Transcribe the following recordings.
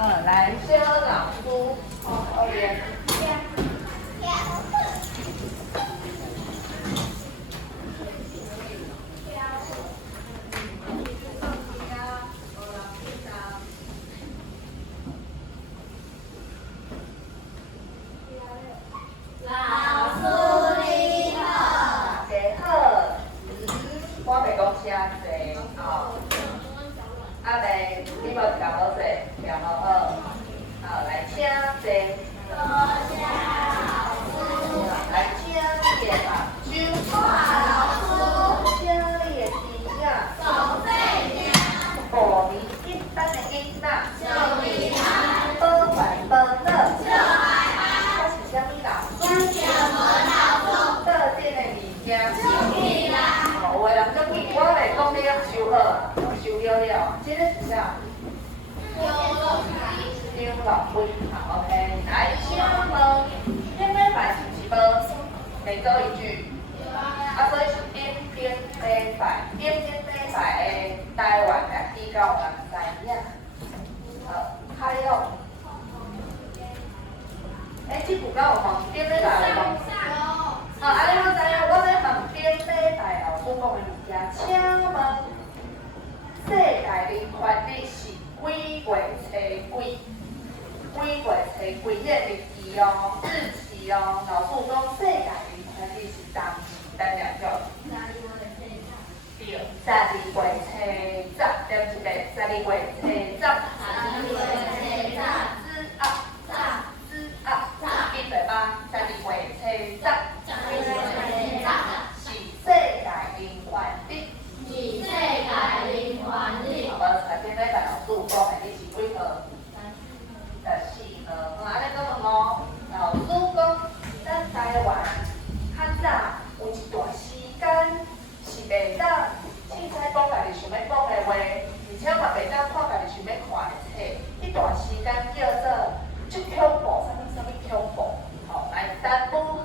来，小老师，二元。老师你好，家好，我袂讲啥济哦。啊袂，你无教好势，调好好。来请坐。来请你的目睭。请你的鼻仔。五年级班的囡仔。保管保乐。我是啥物老师？特定的物件。有的人足奇，我袂讲你拢收好，拢收了了。这个是啥？牛肉粿，好 ，OK。来，请问点礼拜是不是无？每周一句。所以是点礼拜，点礼拜的台湾来比较人知影。开咯。这句敢有问点礼拜有问？安尼我知影，我要问点礼拜老师讲的物件，请问世界人权日是几月初几？几月初几？迄日期哦，日期哦，老师讲世界人权日是当时，咱念叫。对，12月初10，对不对？12月初10。1对吧？12月初10。是世界人权日。好无？今礼拜老师有讲的，你是几号？14号。安尼讲问哦，老师讲，咱台湾较早有一段时间是袂当凊彩讲家己想要讲的话，而且嘛袂当看家己想要看的册。迄段时间叫做足恐怖，啥物恐怖？来，咱如何？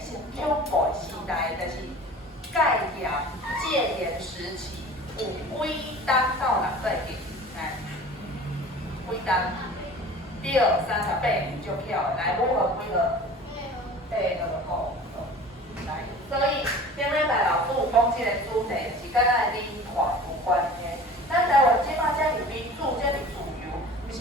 是恐怖的时代，就是戒严、戒严时期，有几冬到6岁日，几冬？对，38就巧的。来，如何几号？8号。来，所以顶礼拜老师有讲这个主题，是跟咱的人权有关的。咱台湾即摆这是民主，这是自由，毋是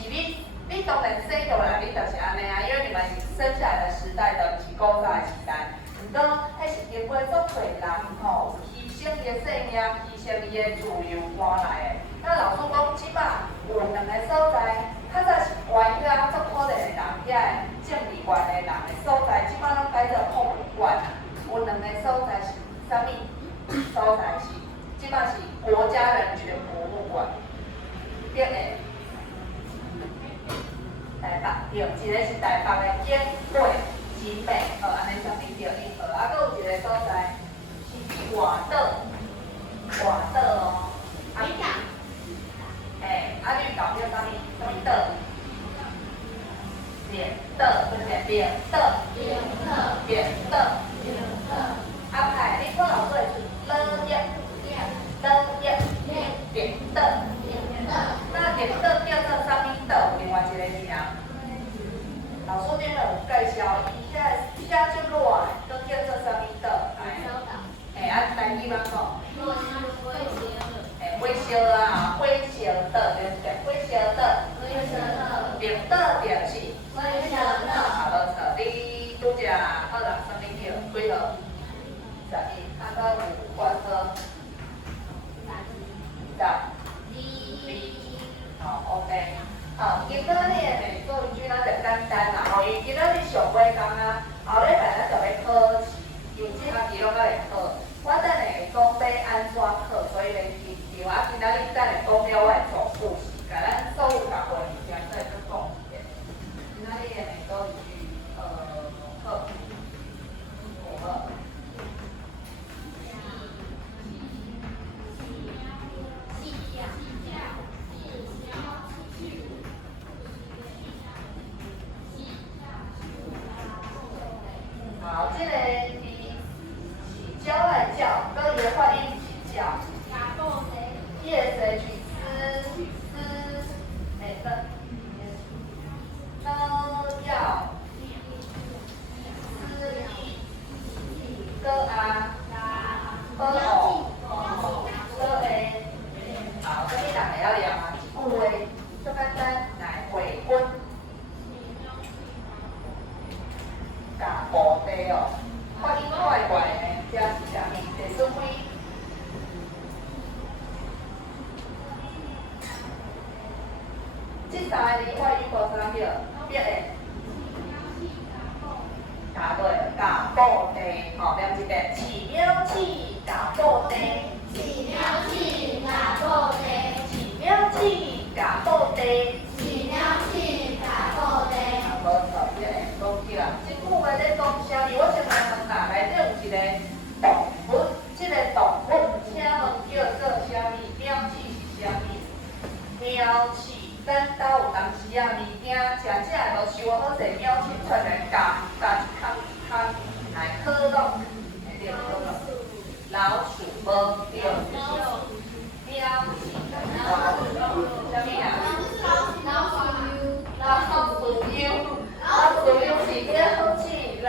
你当然生下来你就是安尼啊，因为你们生下来的时代都不是古早的时代，毋过迄是经过足多人吼，牺牲伊的性命，牺牲伊的自由换来的。咱老师讲即摆有2个所在，较早是关遐足可怜的人，遐的政治员的人的所在，即摆拢改做博物馆啊。有2个所在是啥物所在是？即摆是国家人权博物馆，对诶。台北对，一个是台北的建国景美，安尼上面对一号，搁有一个所在是外岛哦，绿岛，绿岛叫啥物岛？莲岛，对不对？莲岛。你看老师的是乐业，莲岛。那莲岛叫做啥物岛？另外一个名。老师顶下有介绍，伊遐足热的，搁叫做啥物岛？台语嘛讲。火烧啊，火烧岛对不对？火烧岛。莲岛就是火烧岛。好，无错，你拄则好啦，啥物叫？几号？11，搁有关号。好 ，OK。今仔日的每做一句咱就简单啦，因为今仔日上尾工啊，后礼拜咱就要考试，因为这学期拢要会考。我等下会讲要安怎考，所以咧紧张。今仔日等下讲了，我会做复习，甲咱所有学过的物件再去讲一遍。今仔日的每做一句，考5号。好，这个是教来教，跟伊的发音是叫，伊的是思这三个字我有无啥叫？别的。答对了，嘎布地，好，念一遍，饲鸟鼠，嘎布地，饲鸟鼠，嘎布地，饲鸟鼠，嘎布地，饲鸟鼠，嘎布地。无错，别的讲起啦。这句话咧讲啥物？我先来问啦，内底有一个动物，这个动物，请问叫做啥物？鸟鼠是啥物？鸟鼠。咱兜有当时啊，物件食食的都收好势，鸟鼠出来夹一空来可乐，会对可乐。老鼠无对，鸟鼠。啥物啊？老鼠是鸟鼠，老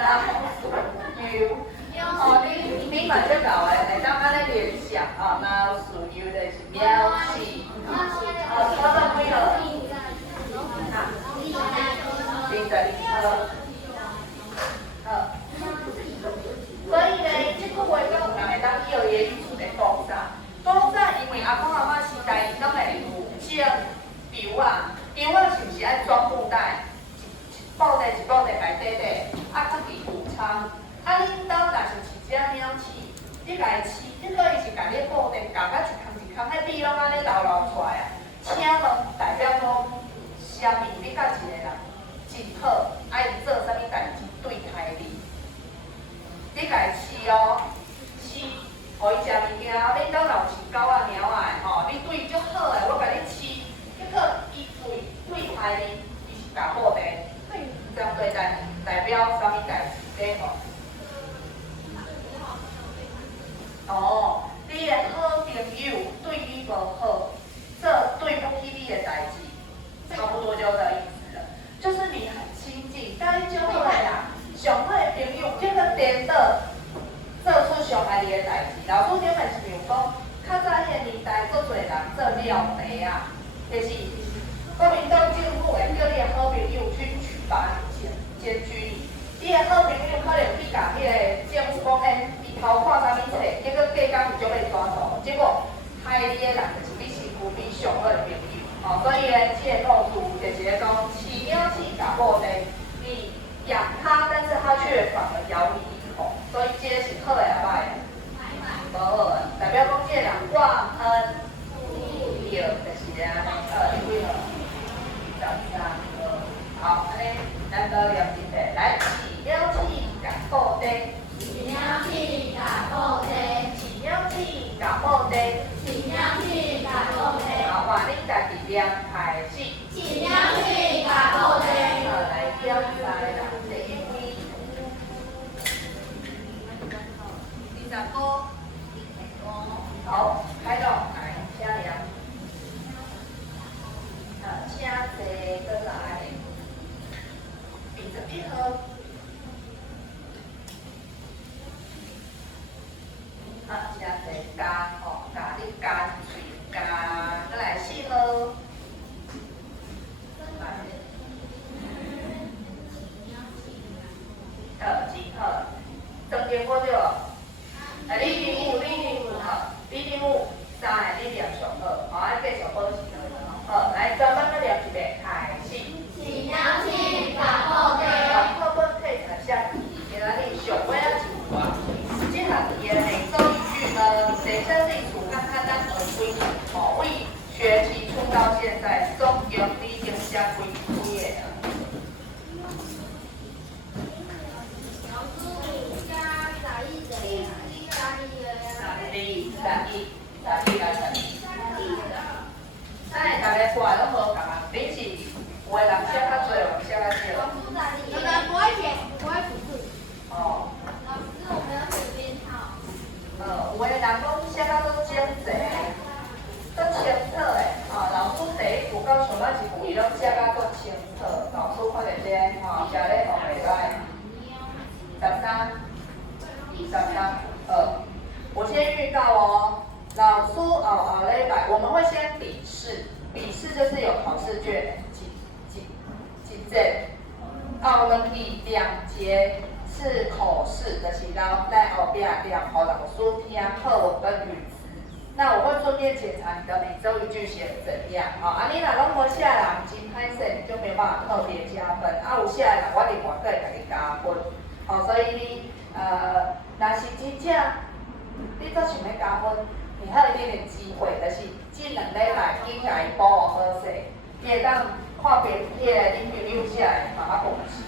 鼠油。哦，你嘛足够诶，会当安尼联想啊，老鼠油就是鸟鼠。哦，差到几号？22号。所以呢，这句话讲有人会当以后言语出来讲啥？讲啥？因为阿公阿嬷时代伊拢会有种稻啊，稻啊是毋是爱装布袋？一布袋一布袋来底底，啊，放伫谷仓。啊，恁兜若是一只鸟鼠，你家伊饲，结果伊是家你布袋夹到一空一空，迄米拢安尼流出来啊。请问代表讲啥物？你甲一个人真好，爱做啥物代志对待你？你家饲哦，饲，互伊食物件，恁兜若有饲狗仔、猫仔的吼，你对伊足好诶，我甲你饲，结果伊对待你，伊是夹布袋，这样对待你，代表啥物代志？对无？哦，你的好朋友对你无好，这对不起你的代志，差不多就这个意思了。就是你很亲近，但是就好个啦，上好的朋友，结果颠倒做出伤害你的代志。老师顶面是比如讲，较早迄个年代，做侪人做庙媒啊，就是国民党政府会叫你的好朋友去举报你，检举你。你的好朋友可能去甲迄个政府讲，伊偷看啥物册，结果隔工伊就被抓走，结果害你的人就是你身躯边上好的朋友。哦，所以呢，这个故事就是咧讲，饲鸟鼠夹布袋，你养它，但是它却反而咬你一口，所以这个是好的也歹的？无好的，代表讲这个人忘恩负义，就是咧安尼。几号？23号。好，安尼咱都念一遍，来，饲鸟鼠夹布袋，饲鸟鼠，嘎布地，饲鸟鼠夹布袋，饲鸟鼠，嘎布地。好，换恁家己念开始。饲鸟鼠，嘎布地。来挑出来啦，第一题。29。好，开动，来，请念。请坐过来。21号。请坐加吼，加你加嘴加，再来4号。几号？曾经过对无？你零五号，你零五3个你念上好，好，爱继续保持落去。好，来专门要念一遍，开始。饲鸟鼠，嘎布地。课本可以看下，今仔日上尾啊一段，这项题的每周一句呢，随身地图看看咱回归，哦，为学期初到现在，总共你已经写几页了？咱会大家过来拢无共啊，你是有的人写较多，有人写较少。有人不会写，不会数字。哦。老师，我们要写编号。有的人讲写到都精济，都清楚的。老师第一句到上尾一句，伊拢写到足清楚。老师看到这，写咧学袂歹。13，我先预告哦。老师后礼拜我们会先笔试，笔试就是有考试卷，几节，后两期2节是口试，就是在后边念，互老师听课文跟语词。那我会顺便检查你的每周一句写得怎样。你若拢无写人，真歹有办法特别加分。有写的我另外再给你加分。所以你若是真正你则想要加分，你还有一点点机会，就是这2礼拜紧甲伊保护好势，你会当看别你的恁朋友写的慢慢讲起。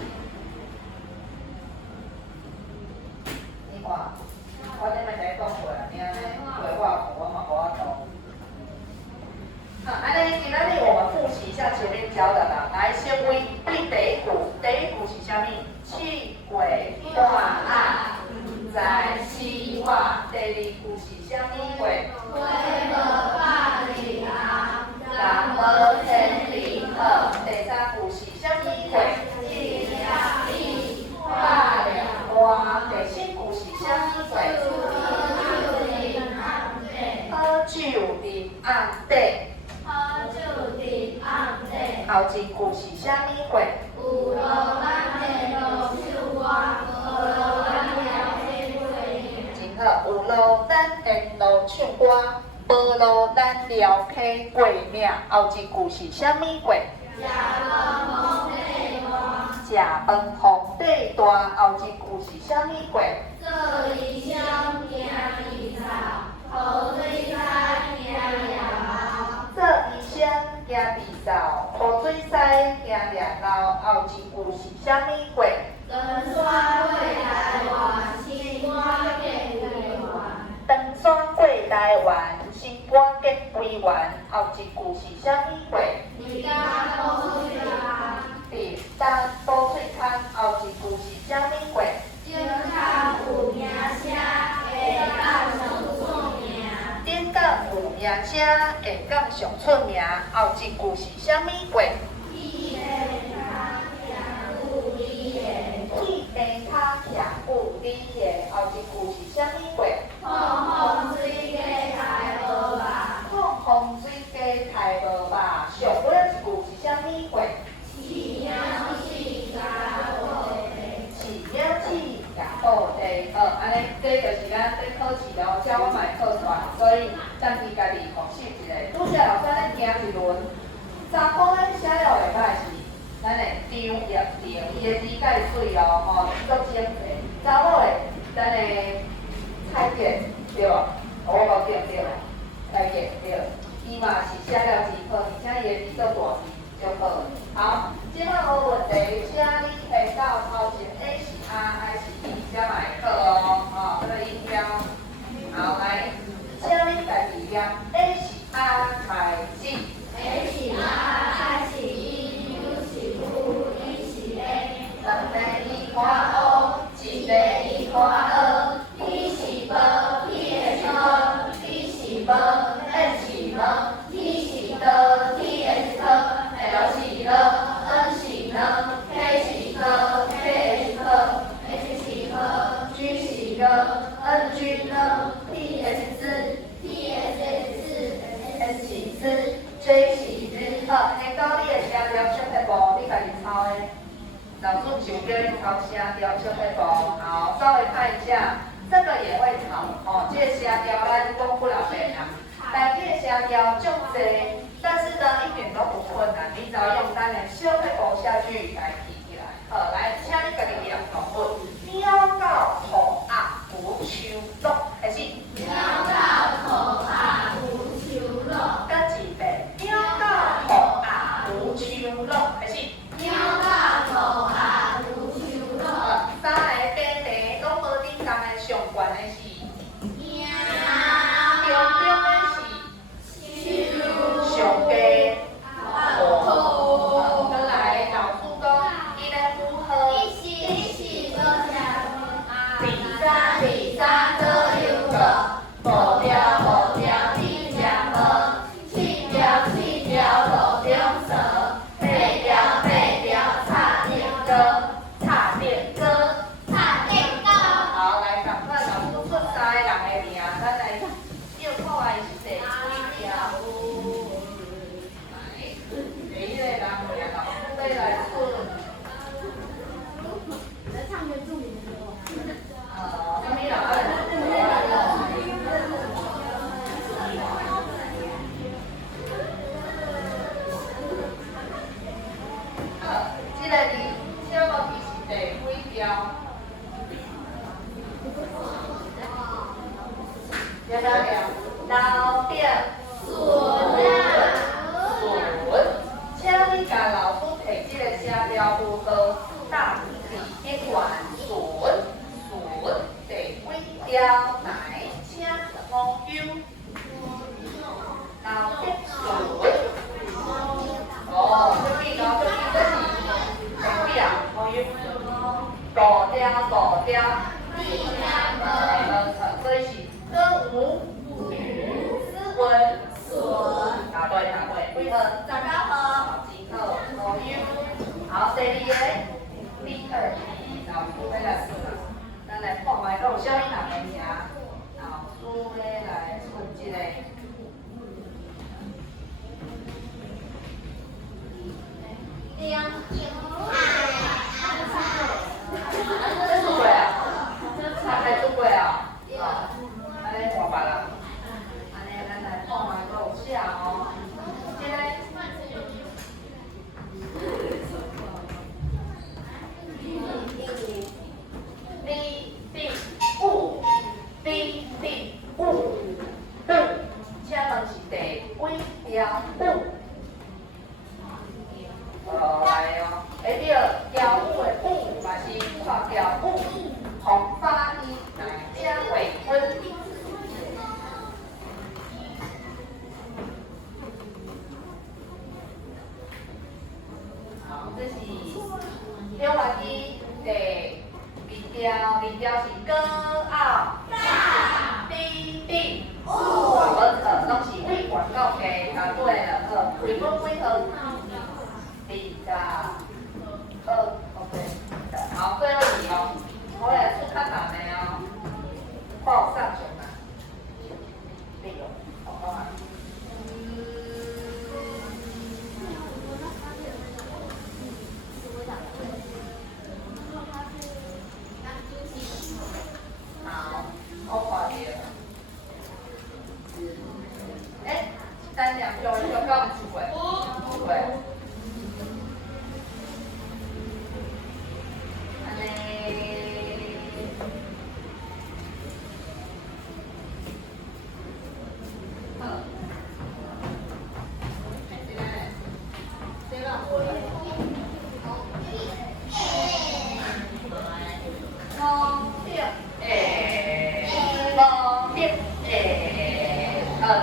你看，我这边在讲过啦，你安尼画我嘛无法度。安尼今仔日我们复习一下前面教的啦，来先为对第一句是啥物？气鬼断案，不知希望。第二句是啥物话？为何霸凌啊？人无千里好。第三句是啥物话？力量力，霸凌大。第四句是啥物话？喝酒啉暗底。喝酒啉暗底。后一句是啥物话？有路咱的路手我，无路咱了天归。真好，有路咱沿路唱歌，无路咱撩起过命。后一句是啥物话？食饭皇帝大。后一句是啥物话？做医生行二扫，土水山行二做医生行二扫，土水西行二老。后一句是啥物话？长山过台湾，新歌变台湾。长山过台湾，新歌结归元。后一句是啥物话？你家好水啊，伫担保水坑。后一句是啥物话？顶头有名声，下港上出名。顶港有名声，下港上出名。后一句是啥物话？地下听有理的，去地塔徛有理的。后一句是啥物话？风水家台无吧，碰风水家太无吧。上尾一句是啥物话？饲鸟鼠甲土地，饲鸟鼠甲土地。安尼这就是咱在考试了，这我嘛会考出来，所以咱自家己复习一下。拄则老师咧听一轮，查甫咧写了袂歹是，咱的张叶玲，伊的字介水哦，足精细。查某的，咱的蔡健对无？我无对对，蔡健对，伊嘛是写了字好，而且伊的字足大字，足好。好，即摆无问题，请你回到头前 A 是 R 还是 E， 才嘛会考哦，这个音标。好，来，请你家己念 A 是 R 开始。A 是马，I 是一，U 是U，E 是 A。两个一看 O， 一个一看 E， P 是波 ，P 是波 ，P 是波 ，S 是波 ，T 是多 ，T 是多 ，L 是多 ，N 是多 ，K 是多 ，K 是多 ，H 是多 ，G 是多 ，N G 多 ，P S 4，P S 4，S 是4 ，J 是4。好，下到你的写条小撇步，你家己抄的。老师就叫你抄写条小撇步，好，稍微看一下，这个也会抄哦。这个写条咱讲不了白啦，但这个写条足济，但是呢一点都不困难，你只要用咱的小撇步下去来记起来。好，来，请你家己念动物，鸟到头鸭无手落，开始。鸟到头下无手落，跟一遍，鸟到头鸭无手落，开始。鸟到头下无手落，三个边地拢无顶重的，上悬的是鸟中的是上低头。再来，老师讲，伊咧符合一时多谢第三做个字，请问伊是第几条？第几条？老表准。请你甲老师摕即个写条符号，大字一环准。第几条来？请摸优。老表准。哦，这边哦，这边这是第几条？摸优。五条。所以是歌舞斯文。答对。几号？真好，好优。好，第二个，第二题，老师要来算啦。咱来看卖，阁有啥物人的名？老师要来算一个。这出过啊？还没出过啊？安尼换别人。安尼咱来看卖，阁有啥哦？这个。请问是第几条舞？来哦，会着跳舞的舞，嘛是看跳舞，红发衣来请回分。好，这是中华机第二条是歌傲。拢是为广告嘅，答对了。几分几号？22 ，OK。好，最后一题哦，我来出较难的哦，报上选嘛。这个，好嘛。好，我看到了。3两票就刚出过，出过。安尼，好，这个，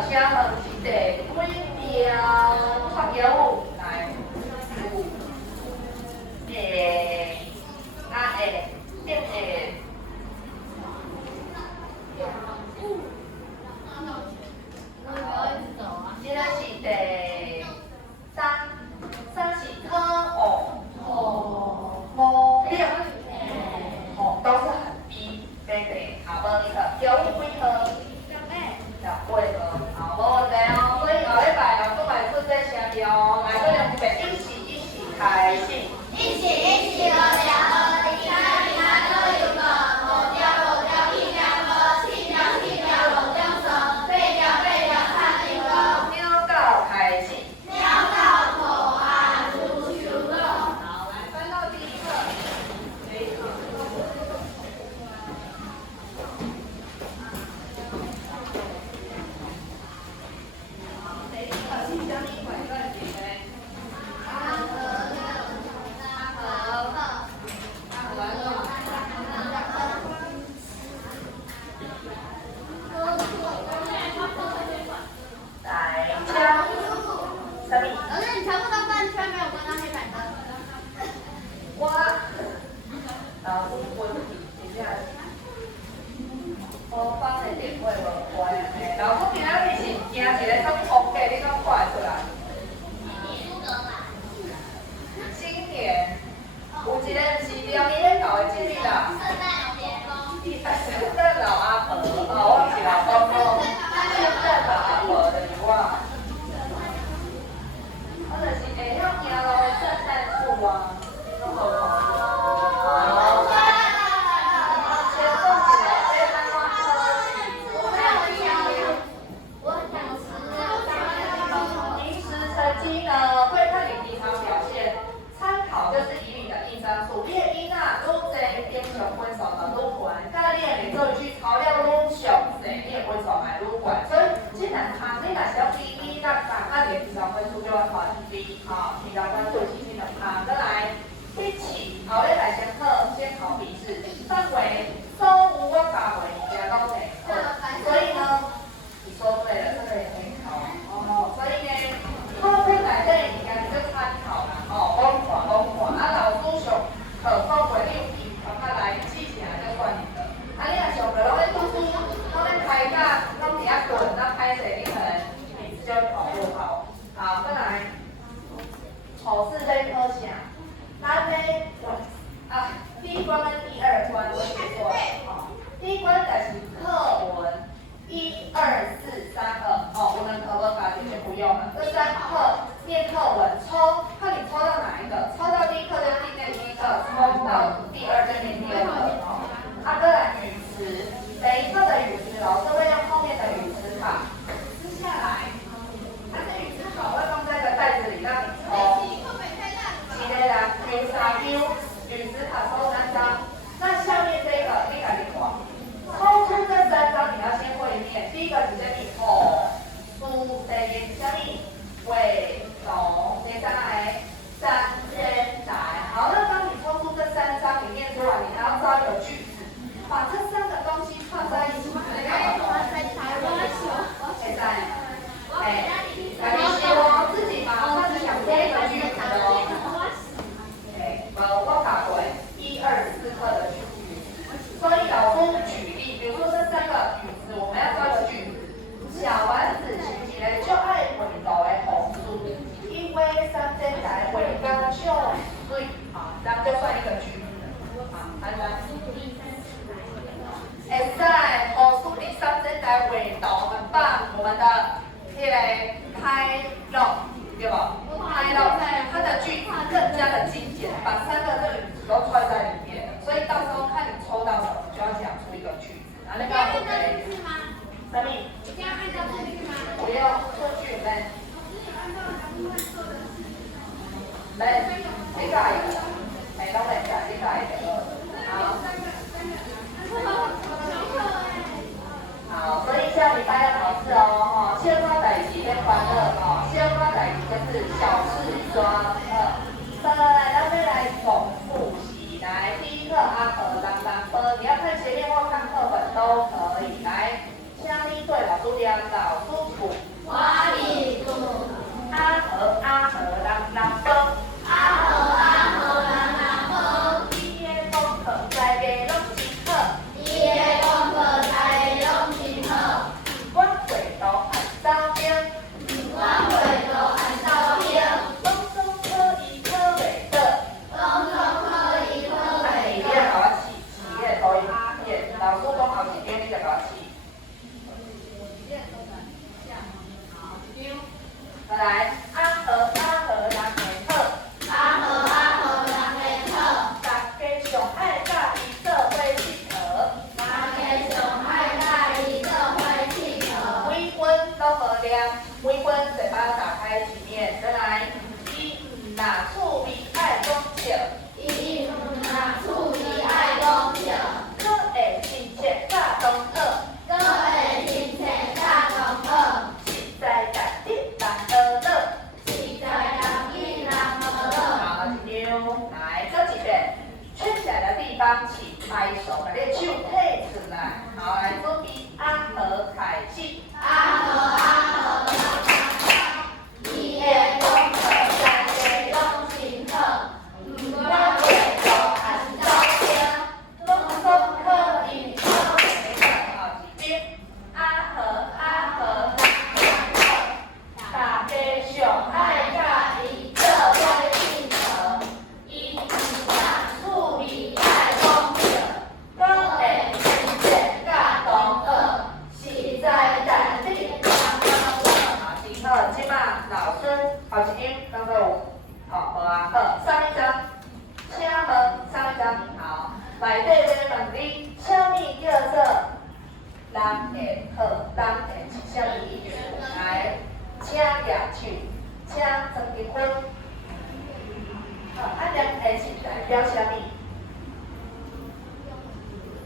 请问是第几条跳舞来？这个是第三是科5，都是很低，对，好，无你看跳舞几号？8号，好，无问题哦。所以后礼拜老师来出这声调哦，来，各两备一起开始。一起，我俩和你看你那都有个五条，一条五，七条六中手，八条三条五。鸟到开始。鸟到头啊，出手咯。好，来翻到第一个。会看你平常表现，参考就是以分数就会很低，好，提高分数是这两项。再来，一起后日来先考笔试，范围所有我教的物件拢会考，所以呢，你说对了，这个也可以考哦。所以呢，课本内底物件你就参考啦，讲看，老师上课考过你有记，赶快来记起来就算你的。你若上课拢咧读书，拢咧开讲，拢伫遐滚，那歹势你可能笔试就会考不好。好，再来，考试在考啥？咱咧第一关跟第二关我写错了，第一关就是课文1、2、4、3、2，我们课文法就先不用了。这3课念课文，看你抽到哪一个，抽到第一课就念第一课，抽到第二就念第二课。再来语词，每一课的语词老师会用后面的语词卡撕下来，它的语词卡会放在一个袋子里让你抽。是的啦，Q3Q，语词卡抽3张。那下面这个你赶紧看，抽出这3张你要先会念。第一个直接念书，第二什么？尾懂，第三来三天来。好，那当你抽出这3张，你念出来，你还要造一个句子。把这3个东西放在一起，可以在，赶紧写哦，自己马上想这个句子哦。我打回1、2、4课的语词，所以老师举例，比如说这3个语词，我们要造一个句子。小丸子是一个最爱运动的红书，因为3天来回家秀水，这样就算一个句子。安安。会使，红书第3天来回动，很棒，我们的这个开肉，对不？开肉，它的句子更加的精简，把3个这个语词都串在里面，所以到时候看你抽到什么，就要讲出一个句子。那个不可以。什么？一定要按照顺序吗？不用顺序没。没，你改的，没拢没改，你改的。好。好，所以下礼拜要考试哦，小可代志要欢乐哦，小可代志就是小事抓再来，咱要来总复习，来第一课阿和当当分，你要看前面或看课本都可以。来，下面对老师念，老师补。我已读。阿和当当分。阿和当当分。伊的功课在个拢真好。伊的功课在个拢真好。我会都按照标。我会都按照标。拢总可以考袂倒。拢总可以考袂你要甲我试，试个抖音片，老师讲后一遍你就甲我试。再来，阿和人会好。阿和人会好。大家上爱甲伊做伙佚佗。大家上爱甲伊做伙佚佗。每本都好念，每本嘴巴打开一起念。再来，伊哪处咪爱讲笑。伊哪处咪爱讲笑。搁会亲切甲同学。搁会亲切甲同学。实在家己人学乐。实在人伊人学乐。好，一张，来这几遍，圈起来的地方请拍手，把你手配出来。好，来准备阿和开始。阿和伊的功课在个拢真好。我会都按照标。拢总可以考袂倒。好，一遍，阿和大家上爱甲伊做伙佚佗。伊哪处咪爱讲笑，搁会亲切甲同学。实在家己人学乐。好，真好，即马老师后一张当做有，好啊，好，上一张，请问上一张好，内底要问你，什么叫做人会好，人会是什么意思？来，请举手，请装一分。人会是代表什么？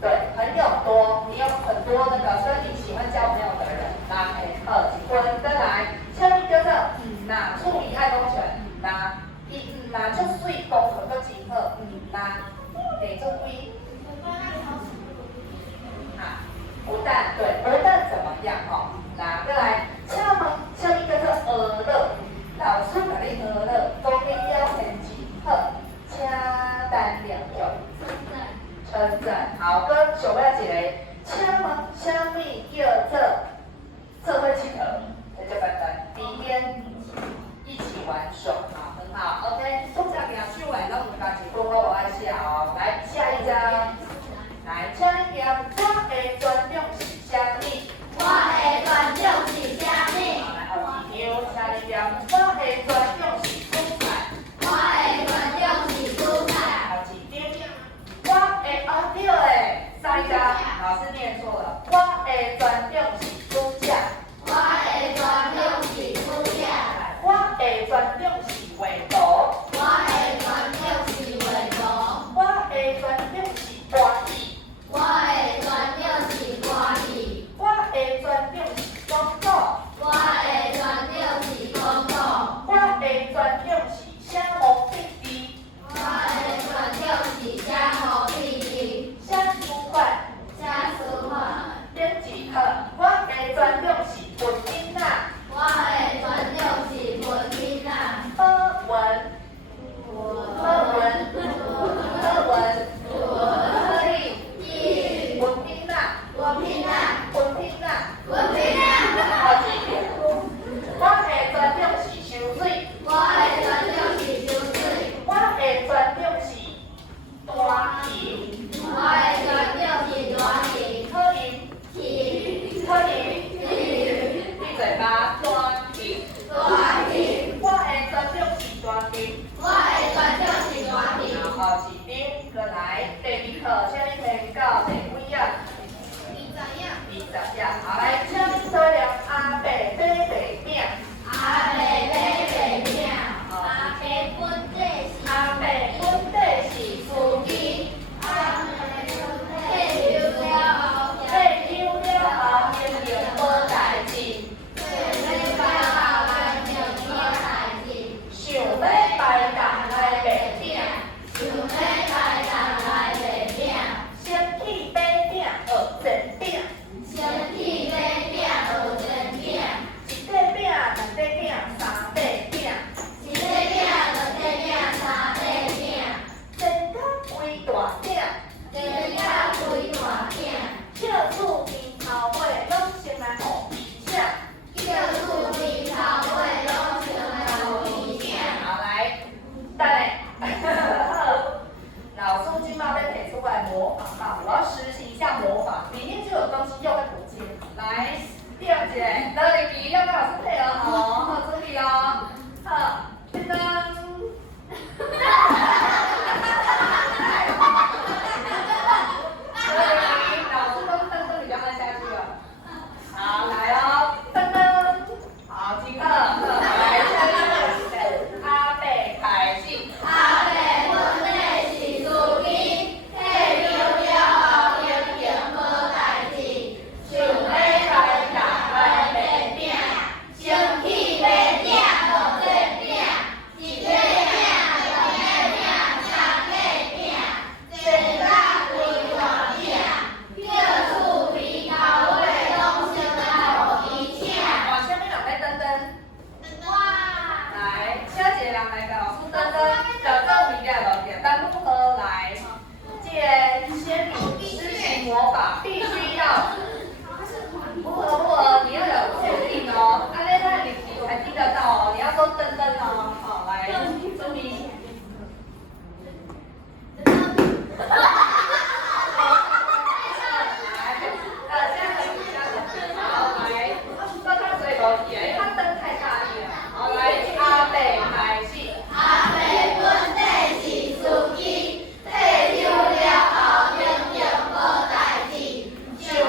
对，朋友多，你有很多那个跟你喜欢交朋友的人，人会好一分。再来，什么叫做哪处准备。啊，不但对，不但怎么样吼？来，再来，请问什么叫做鹅乐？老师甲你鹅乐，讲你表现真好，请单两用。称赞。好，跟小尾一个，请问什么叫做社会契合？这就简单，里边一起玩耍，好，很好。OK， 通常描述完，咱们家己讲我爱写哦。来，下一张。来，请你念，我的专长是啥物？我的专长是啥物？来，后一张，请你念，我的专长是煮菜。我的专长是煮菜。后一张，我的哦对诶，上一张老师念错了，我的专长是煮食。我的专长是煮食。我的专长是画图。我的专长是画图。我的专长是歌艺。我的专长是歌艺。我的专长是广告。我的专长是广告。我的专长是写毛笔字。我的专长是写毛笔字。写书法。写书法。编辑课。我的专长是文囡仔。我的专长是文囡仔。课文。课文。课文。可以。文囡仔。文囡仔。文囡仔。文囡仔。好几遍。我的专长是收水。我的专长是收水。我的专长是弹琴。我的专长是弹琴。可以。琴。可以。闭嘴巴，弹琴。弹琴。我的专长是弹琴。我的专长是弹琴。好，一张过来，第二课，请你填到第几页？20页。好，来，请你做了阿伯买白饼。阿伯买白饼。阿伯本底是。阿伯本底是司机。阿伯本底休了后，退休了后，经营无代志。退休了后，完成无代志。想要摆档来白饼。想要摆档来白饼。先去买饼学煎饼。先去买饼学煎饼。一块饼、两块饼、三块饼。一块饼、两块饼、三块饼。煎到规大饼。煎到规大饼。笑厝边头尾拢先来互伊请。叫厝边头尾拢先来互伊请。好来，等下。老师今麦要提出来模仿哈，我要实习一下模仿，里面就有东西要在补接。来，第二节，那你要跟老师配合好哦，好注意哦。好，噔噔。老师都噔噔，你就按下去了。好，来哦，噔噔。好，听课，来，下一个阿伯开始。阿伯本底是司机，退休了后经营无代志，想要摆档来卖饼，先去买饼学煎饼，一块饼、两块饼、三块饼，煎到规大饼，叫厝边头尾拢先来互伊请。往下面两位噔噔。哇！来，下一个人来甲老师噔噔，找到物件无件，但如何来？这个先实行魔法必须要不合，你要有确定哦。安尼那你才听得到哦，你要说噔噔哦。好，来，注意。好，来，阿伯开始。阿伯本底是司机，退休了后经营无代志，想要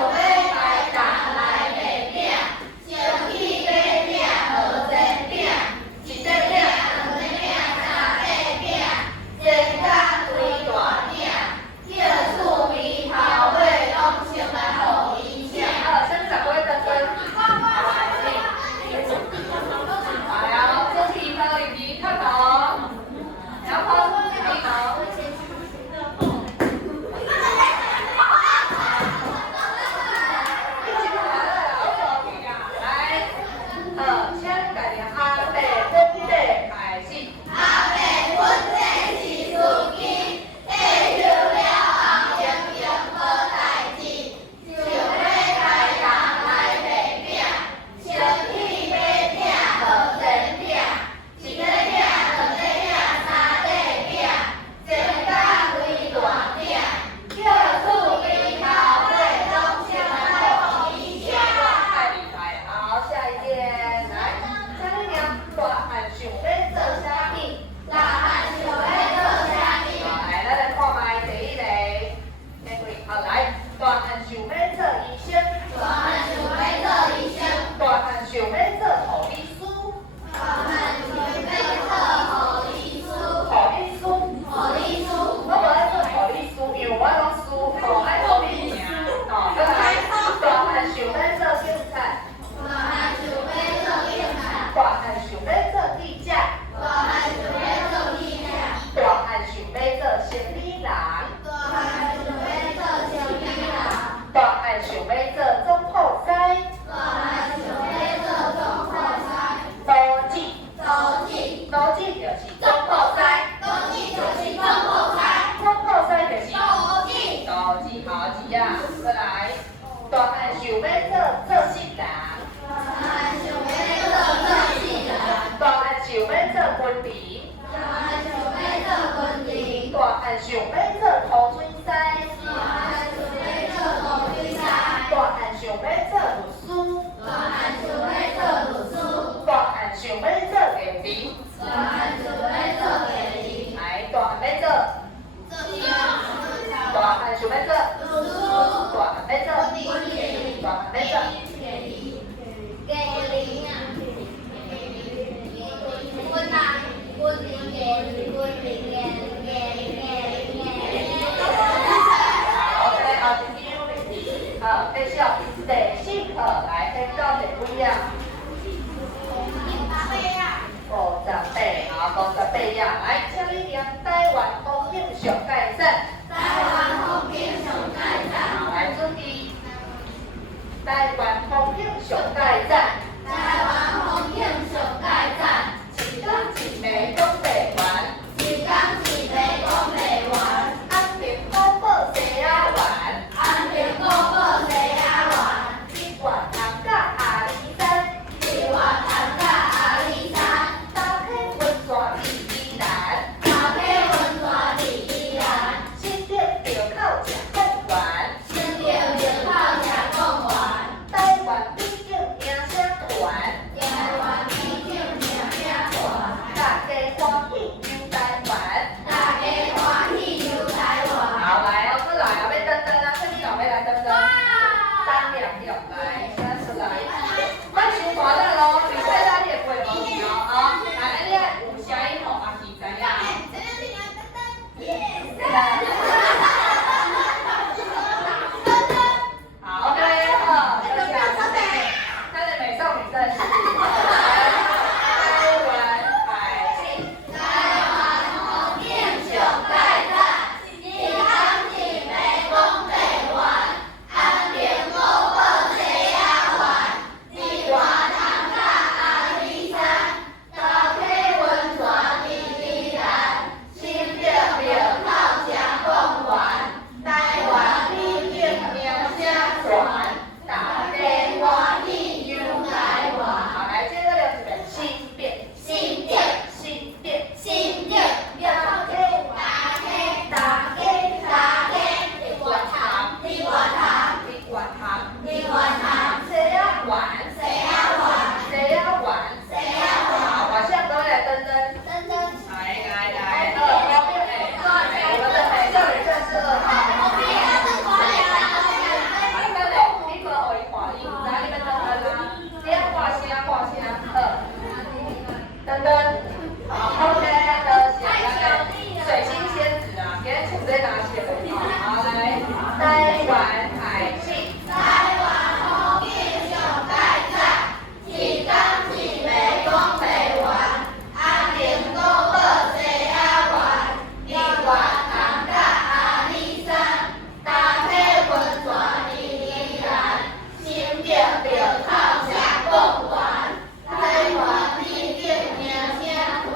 分离，大汉想要做分离，大汉想要做土水师，大汉想要做土水师，大汉想要做律师，大汉想要做律师，大汉想要做艺人，大汉想要做艺人，来，大汉要做，大汉想要做，律师，大汉要做，文人，大汉要做。艺人啊，文人，文人，艺人，文人，艺人，好，OK，好，第几问题？好，继续，第四课来听到第几啊？58，好，58呀，来，请你念台湾风景上介绍。台湾风景上介绍，好，来注意，台湾风景上介绍。台湾风景上介绍，一讲一暝讲不完，一讲一暝讲不完，安平古堡西仔湾，安平古堡西仔湾，一月谈甲阿里山，一月谈甲阿里山，搭起温泉去宜兰，搭起温泉去宜兰，新店庙口吃贡丸，新店庙口吃贡丸，台湾美景名声传，台湾美景名声传，大家欢喜游台湾。大家欢喜游台湾。好，来哦，再来哦，要登登啊，这里有要来登登，三两两来，三出来，咱先看咱咯，你说咱你会背无去哦，啊，来，你有声音吼，嘛是知影。好，OK，好，接下来他的美少女战士，台湾百姓，台湾风景上介绍，一讲一暝讲不完，安平古堡西仔湾，一月谈甲阿里山，搭起温泉去宜兰，新店庙口吃贡丸，台湾美景名声传，大家欢喜游台湾。好，来，接着聊一个新店，新店，新店，新店，大家，大家，大家，大家，立月潭，立月潭，立月潭，立月潭，西仔湾，西仔湾，西仔湾，西仔湾，好，晚上都来登登。等等，来，二号，我们的美少女战士2号。你们互伊看，伊唔知你们登登啊？你要挂声，登登。好，OK，多谢。水晶仙子啊，今天请在哪写的？好，来，台湾海信。台湾风景上介绍，一讲一暝讲不完，安平古堡西仔湾，一月谈甲阿里山，搭起温泉去宜兰，新店庙口吃贡丸，台湾美景名声传，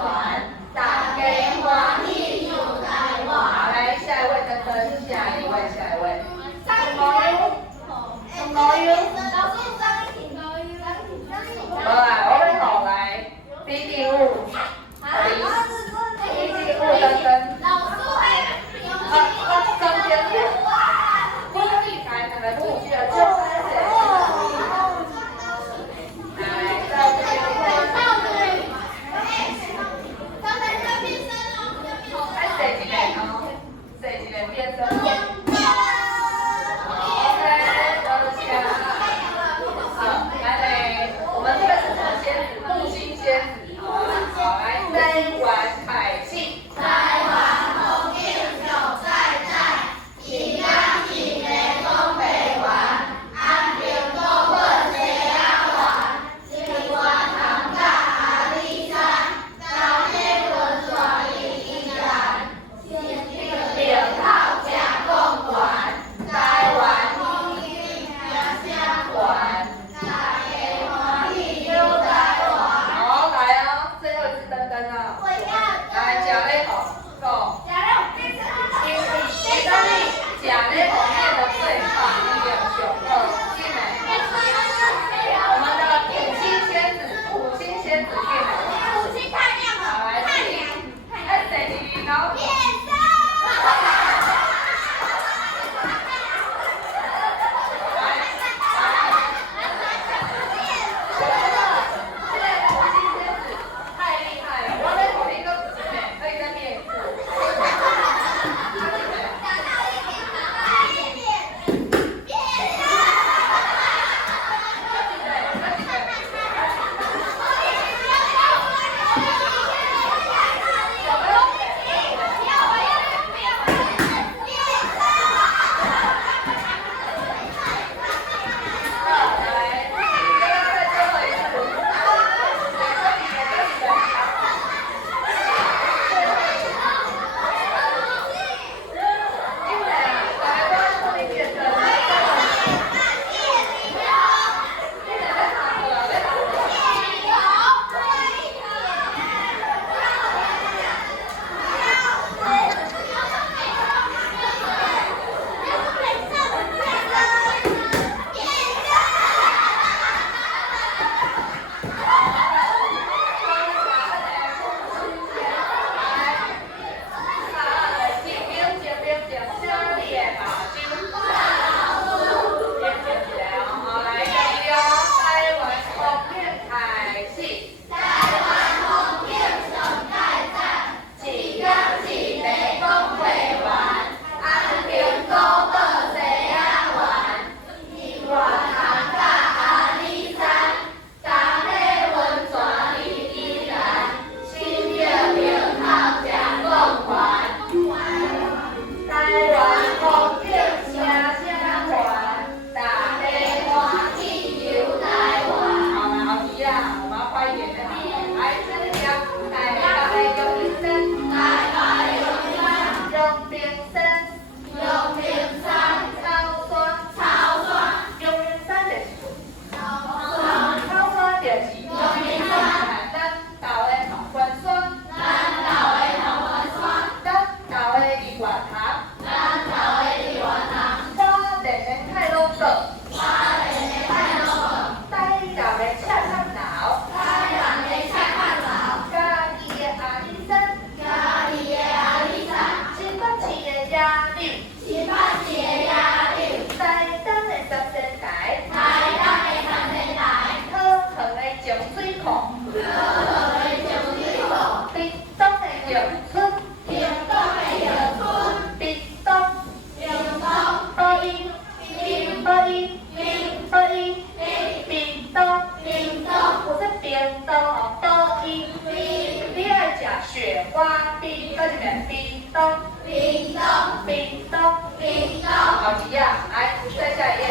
雪花冰，到这边冰冻，冰冻，冰冻，冰冻，好几样，来再下一页。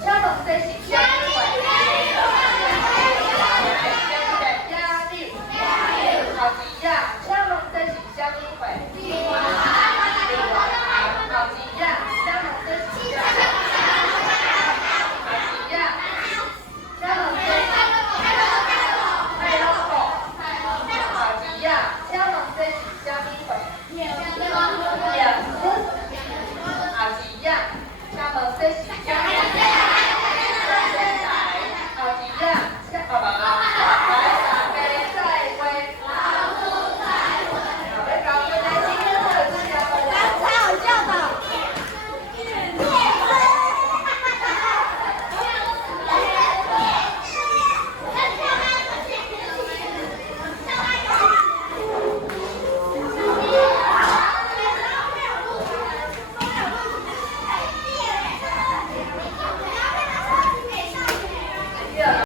请问这是什么？